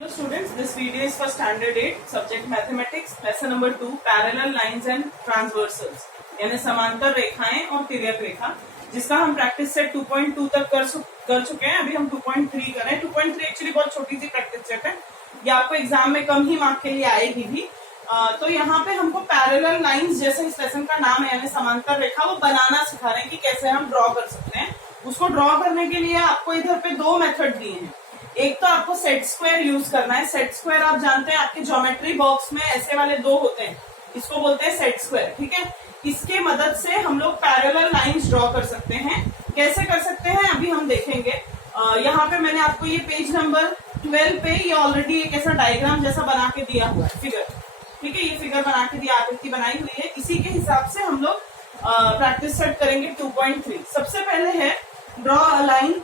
Hello students, this video is for standard 8 subject mathematics lesson number 2 parallel lines and transversals यानी समांतर रेखाएं और तिर्यक रेखा जिसका हम प्रैक्टिस सेट 2.2 तक कर चुके हैं। अभी हम 2.3 कर रहे हैं। 2.3 एक्चुअली बहुत छोटी सी प्रैक्टिस सेट है, ये आपको एग्जाम में कम ही मार्क के लिए आएगी भी। तो यहाँ पे हमको पैरेलल लाइंस जैसे इस लेसन का नाम है यानी समांतर रेखा वो बनाना सिखा रहे हैं कि कैसे हम ड्रॉ कर सकते हैं। उसको ड्रॉ करने के लिए आपको इधर पे दो मेथड दिए हैं। एक तो आपको सेट स्क्वायर यूज करना है। सेट स्क्वायर आप जानते हैं आपके ज्योमेट्री बॉक्स में ऐसे वाले दो होते हैं, इसको बोलते हैं सेट स्क्वायर। ठीक है, इसके मदद से हम लोग पैरेलल लाइंस ड्रॉ कर सकते हैं। कैसे कर सकते हैं अभी हम देखेंगे। यहाँ पे मैंने आपको ये पेज नंबर 12 पे ये ऑलरेडी एक ऐसा डायग्राम जैसा बना के दिया हुआ है, फिगर। ठीक है, ये फिगर बना के दिया, आकृति बनाई हुई है। इसी के हिसाब से हम लोग प्रैक्टिस सेट करेंगे 2.3। सबसे पहले है ड्रॉ अ लाइन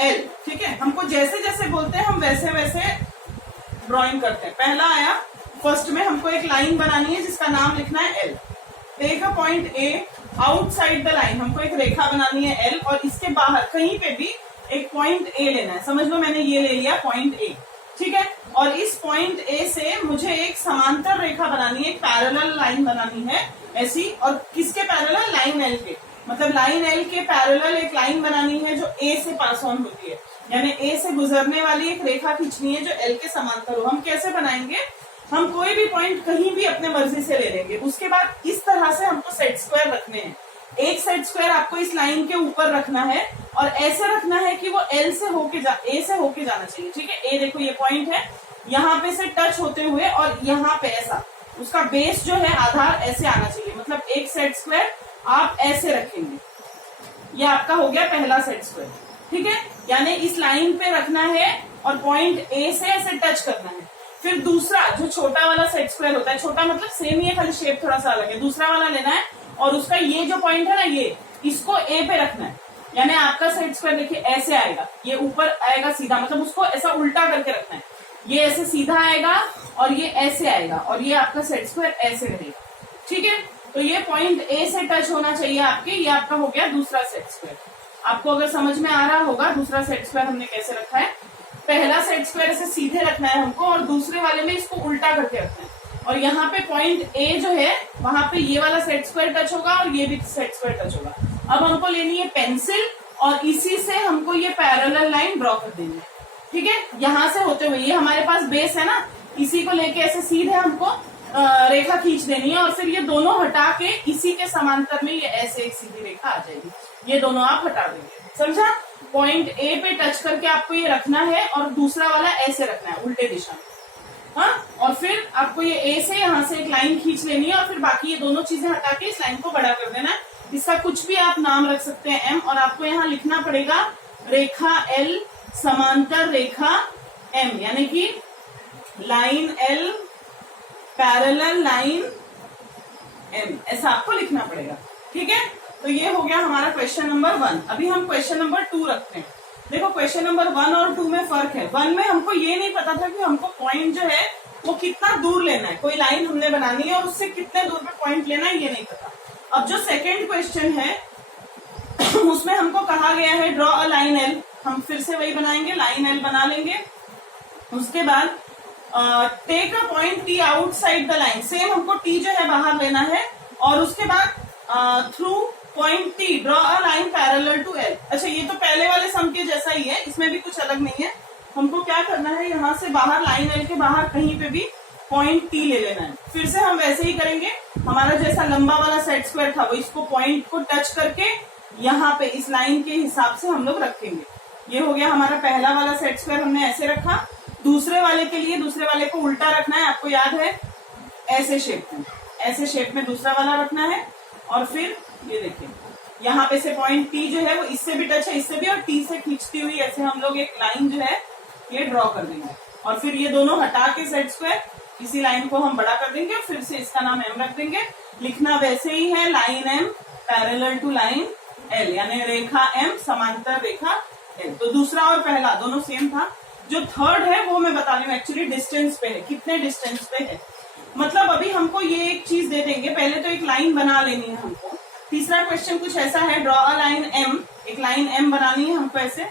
L। ठीक है, हमको जैसे जैसे बोलते हैं हम वैसे वैसे ड्राइंग करते हैं। पहला आया, फर्स्ट में हमको एक लाइन बनानी है जिसका नाम लिखना है L। Take a point A outside the line, हमको एक रेखा बनानी है L और इसके बाहर कहीं पे भी एक पॉइंट A लेना है। समझ लो मैंने ये ले लिया पॉइंट A। ठीक है, और इस पॉइंट A से मुझे एक समांतर रेखा बनानी है, एक पैरेलल लाइन बनानी है ऐसी। और किसके पैरेलल? लाइन L के, मतलब लाइन L के पैरेलल एक लाइन बनानी है जो A से पास ऑन होती है, यानी A से गुजरने वाली एक रेखा खींचनी है जो L के समांतर हो। हम कैसे बनाएंगे? हम कोई भी पॉइंट कहीं भी अपने मर्जी से ले लेंगे। उसके बाद इस तरह से हमको सेट स्क्वायर रखने हैं। एक सेट स्क्वायर आपको इस लाइन के ऊपर रखना है और ऐसे रखना है कि वो A से होके जाना चाहिए। ठीक है, A देखो ये पॉइंट है, यहाँ पे से टच होते हुए और यहाँ पे ऐसा उसका बेस जो है आधार ऐसे आना चाहिए। मतलब एक सेट स्क्वायर आप ऐसे रखेंगे, ये आपका हो गया पहला सेट स्क्वायर। ठीक है, यानी इस लाइन पे रखना है और पॉइंट A से ऐसे टच करना है। फिर दूसरा जो छोटा वाला सेट स्क्वायर होता है, छोटा मतलब सेम ही है, खाली शेप थोड़ा सा अलग है। दूसरा वाला लेना है और उसका ये जो पॉइंट है ना, ये इसको A पे रखना है। यानी आपका सेट स्क्वायर देखिए ऐसे आएगा, ये ऊपर आएगा सीधा, मतलब उसको ऐसा उल्टा करके रखना है। ये ऐसे सीधा आएगा और ये ऐसे आएगा और ये आपका सेट स्क्वायर ऐसे रहेगा। ठीक है, तो ये पॉइंट A से टच होना चाहिए आपके। ये आपका हो गया दूसरा सेट स्क्वायर। आपको अगर समझ में आ रहा होगा दूसरा सेट स्क्वायर हमने कैसे रखा है। पहला सेट स्क्वायर ऐसे सीधे रखना है हमको और दूसरे वाले में इसको उल्टा करके रखना है। और यहाँ पे पॉइंट A जो है वहां पे ये वाला सेट स्क्वायर टच होगा और ये भी सेट स्क्वायर टच होगा। अब हमको लेनी है पेंसिल और इसी से हमको ये पैरेलल लाइन ड्रॉ कर देनी है। ठीक है, यहाँ से होते हुए ये हमारे पास बेस है ना, इसी को लेके ऐसे सीधे हमको रेखा खींच देनी है और फिर ये दोनों हटा के इसी के समांतर में ये ऐसे एक सीधी रेखा आ जाएगी। ये दोनों आप हटा देंगे, समझा? पॉइंट A पे टच करके आपको ये रखना है और दूसरा वाला ऐसे रखना है उल्टे दिशा में। हाँ, और फिर आपको ये A से यहाँ से एक लाइन खींच लेनी है और फिर बाकी ये दोनों चीजें हटा के इस लाइन को बड़ा कर देना है। इसका कुछ भी आप नाम रख सकते हैं M, और आपको यहाँ लिखना पड़ेगा रेखा L समांतर रेखा M, यानी कि line L parallel line M, ऐसा आपको लिखना पड़ेगा। ठीक है, तो ये हो गया हमारा क्वेश्चन नंबर 1। अभी हम क्वेश्चन नंबर 2 रखते हैं। देखो क्वेश्चन नंबर 1 और 2 में फर्क है। 1 में हमको ये नहीं पता था कि हमको पॉइंट जो है वो कितना दूर लेना है, कोई लाइन हमने बनानी है और उससे कितने दूर पे पॉइंट लेना है ये नहीं पता। अब जो सेकेंड क्वेश्चन है उसमें हमको कहा गया है ड्रॉ अ लाइन L। हम फिर से वही बनाएंगे, लाइन L बना लेंगे। उसके बाद take a point T outside the line, same हमको T जो है बाहर लेना है और उसके बाद through point T draw a line parallel to L। अच्छा, ये तो पहले वाले सम के जैसा ही है, इसमें भी कुछ अलग नहीं है। हमको क्या करना है, यहाँ से बाहर लाइन L के बाहर कहीं पे भी पॉइंट T ले लेना है। फिर से हम वैसे ही करेंगे, हमारा जैसा लंबा वाला सेट स्क्वायर था वो इसको पॉइंट को टच करके यहाँ पे इस लाइन के हिसाब से हम लोग रखेंगे। ये हो गया हमारा पहला वाला सेट स्क्वायर, हमने ऐसे रखा। दूसरे वाले के लिए दूसरे वाले को उल्टा रखना है, आपको याद है, ऐसे शेप में दूसरा वाला रखना है। और फिर ये देखिए यहाँ पे से पॉइंट T जो है वो इससे भी टच है, इससे भी, और T से खींचती हुई ऐसे हम लोग एक लाइन जो है ये ड्रॉ कर देंगे। और फिर ये दोनों हटा के सेट स्क्वायर इसी लाइन को हम बड़ा कर देंगे और फिर से इसका नाम M रख देंगे। लिखना वैसे ही है, line M parallel to line L, यानी रेखा M समांतर रेखा L। तो दूसरा और पहला दोनों सेम था। जो थर्ड है वो मैं बता रही हूँ एक्चुअली डिस्टेंस पे है, कितने डिस्टेंस पे है। मतलब अभी हमको ये एक चीज दे देंगे, पहले तो एक लाइन बना लेनी है हमको। तीसरा क्वेश्चन कुछ ऐसा है, ड्रॉ अ लाइन M, एक लाइन M बनानी है हमको ऐसे।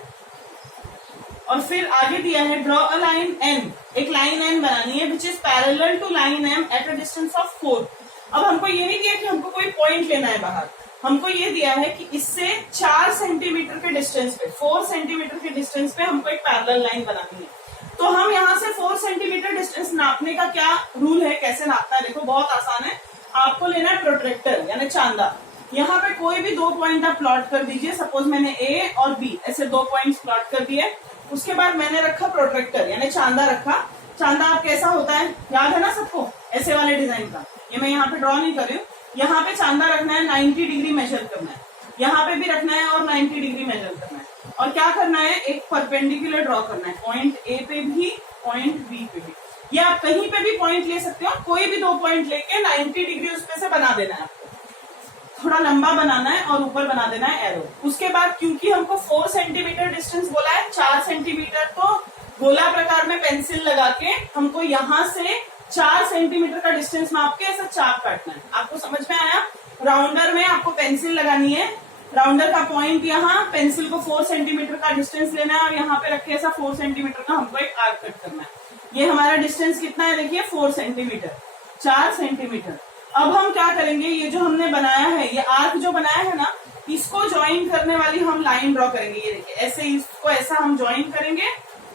और फिर आगे दिया है ड्रॉ अ लाइन एन, एक लाइन एन बनानी है which is parallel to line M at a distance of 4। अब हमको ये नहीं दिया कि हमको कोई पॉइंट लेना है बाहर, हमको ये दिया है कि इससे 4 सेंटीमीटर के डिस्टेंस पे, 4 सेंटीमीटर के डिस्टेंस पे हमको एक पैरेलल लाइन बनानी है। तो हम यहाँ से 4 सेंटीमीटर डिस्टेंस नापने का क्या रूल है, कैसे नापना है, देखो बहुत आसान है। आपको लेना है प्रोट्रैक्टर यानी चांदा। यहाँ पे कोई भी 2 पॉइंट आप प्लॉट कर दीजिए। सपोज मैंने ए और बी ऐसे 2 पॉइंट्स प्लॉट कर दिए। उसके बाद मैंने रखा प्रोट्रैक्टर यानी चांदा रखा। चांदा आप कैसा होता है याद है ना सबको, ऐसे वाले डिजाइन का। ये मैं यहाँ पे ड्रॉ नहीं कर रही हूँ। यहाँ पे चांदा रखना है, 90 डिग्री मेजर करना है, यहाँ पे भी रखना है और 90 डिग्री मेजर करना है। और क्या करना है, एक परपेंडिकुलर ड्रॉ करना है, पॉइंट ए पे भी पॉइंट बी पे भी। या आप कहीं पे भी पॉइंट ले सकते हो, कोई भी 2 पॉइंट लेके 90 डिग्री उस पे से बना देना है आपको। थोड़ा लंबा बनाना है और ऊपर बना देना है एरो। उसके बाद क्योंकि हमको 4 सेंटीमीटर डिस्टेंस बोला है, 4 सेंटीमीटर तो गोला प्रकार में पेंसिल लगा के हमको यहाँ से 4 सेंटीमीटर का डिस्टेंस माप के ऐसा चाप काटना है। आपको समझ में आया? राउंडर में आपको पेंसिल लगानी है, राउंडर का पॉइंट यहाँ, पेंसिल को 4 सेंटीमीटर का डिस्टेंस लेना है और यहाँ पे रख के ऐसा 4 सेंटीमीटर का हमको एक आर्क कट करना है। ये हमारा डिस्टेंस कितना है देखिए, 4 सेंटीमीटर, 4 सेंटीमीटर। अब हम क्या करेंगे, ये जो हमने बनाया है, ये आर्क जो बनाया है ना, इसको ज्वाइन करने वाली हम लाइन ड्रॉ करेंगे। ये देखिए ऐसे, इसको ऐसा हम ज्वाइन करेंगे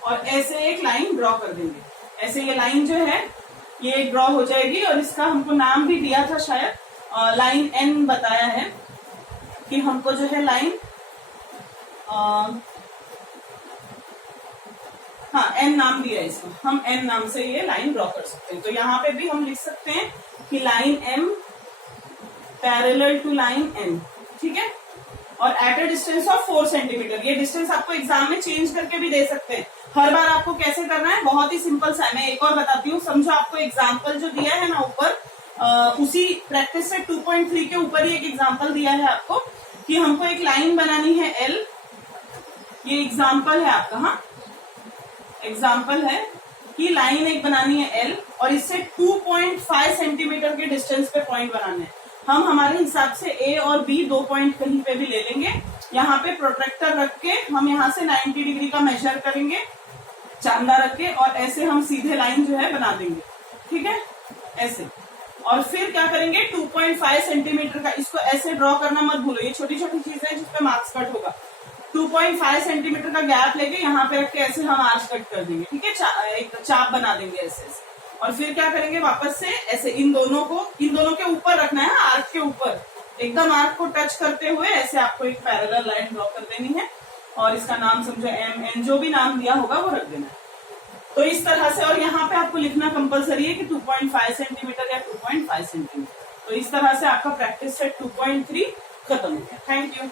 और ऐसे एक लाइन ड्रॉ कर देंगे। ऐसे ये लाइन जो है ये ड्रॉ हो जाएगी। और इसका हमको नाम भी दिया था शायद, लाइन एन बताया है कि हमको जो है लाइन हाँ एन नाम दिया है इसको, हम एन नाम से ये लाइन ड्रॉ कर सकते हैं। तो यहाँ पे भी हम लिख सकते हैं कि line M parallel to line N, ठीक है, और at a distance of 4 centimetre. ये डिस्टेंस आपको एग्जाम में चेंज करके भी दे सकते हैं। हर बार आपको कैसे करना है, बहुत ही सिंपल सा। मैं एक और बताती हूँ, समझो आपको एग्जाम्पल जो दिया है ना ऊपर, उसी प्रैक्टिस से 2.3 के ऊपर ही एक एग्जाम्पल दिया है आपको कि हमको एक लाइन बनानी है एल। ये एग्जाम्पल है आपका, हाँ एग्जाम्पल है कि लाइन एक बनानी है एल और इससे 2.5 सेंटीमीटर के डिस्टेंस पे पॉइंट बनाने हैं। हम हमारे हिसाब से ए और बी 2 पॉइंट कहीं पे भी ले लेंगे। यहाँ पे प्रोट्रैक्टर रख के हम यहाँ से 90 डिग्री का मेजर करेंगे, चांदा रख के, और ऐसे हम सीधे लाइन जो है बना देंगे, ठीक है, ऐसे। और फिर क्या करेंगे, 2.5 सेंटीमीटर का, इसको ऐसे ड्रॉ करना मत भूलो, ये छोटी छोटी चीजें हैं जिसपे मार्क्स कट होगा। 2.5 सेंटीमीटर का गैप लेके यहाँ पे रख के ऐसे हम आर्च कट कर देंगे, ठीक है, एक चाप बना देंगे ऐसे। और फिर क्या करेंगे, वापस से ऐसे इन दोनों के ऊपर रखना है, आर्क के ऊपर एकदम आर्क को टच करते हुए ऐसे आपको एक पैरेलल लाइन ड्रॉ कर देनी है। और इसका नाम समझो एम एन, जो भी नाम दिया होगा वो रख देना है। तो इस तरह से, और यहाँ पे आपको लिखना कंपलसरी है कि 2.5 सेंटीमीटर या 2.5 सेंटीमीटर। तो इस तरह से आपका प्रैक्टिस सेट 2.3 खत्म हो गया। Thank you.